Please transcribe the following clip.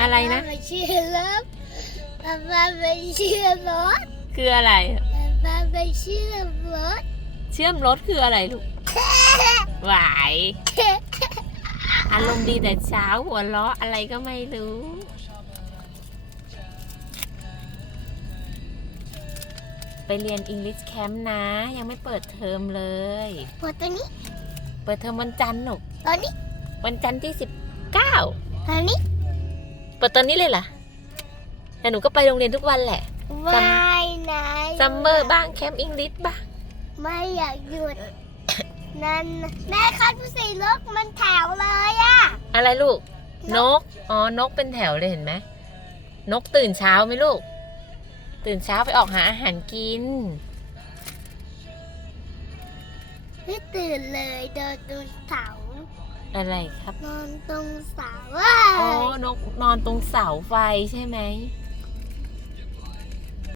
อะไรนะป๊าป๊าไปเชื่อรถป๊าป๊าไปเชื่อรถคืออะไร ป๊าป๊าไปเชื่อรถเชื่อมรถคืออะไรลูกหวายอารมณ์ดีแต่เช้าหัวเราะอะไรก็ไม่รู้ ไปเรียน English Camp นะ ยังไม่เปิดเทอมเลยหัวตัวนี้เปิดเทอมวันจันทร์หนุกตัวนี้วันจันทร์ที่สิบเก้าตัวนี้ เปิดตอนนี้เลยเหรอแต่หนูก็ไปโรงเรียนทุกวันแหละ ว่ายไหนซัมเมอร์บ้างแคมป์อังกฤษบ้าง ไม่อยากหยุด นั่นน่ะแม่ครับดูสิรถมันแถวเลยอะอะไรลูก นก อ๋อ นกเป็นแถวเลยเห็นไหม นกตื่นเช้าไหมลูก ตื่นเช้าไปออกหาอาหารกิน ไม่ตื่นเลยเดินตรงเสา อะไรครับ นอนตรงเสาอะอ๋อนกนอนตรงเสาไฟใช่ไหม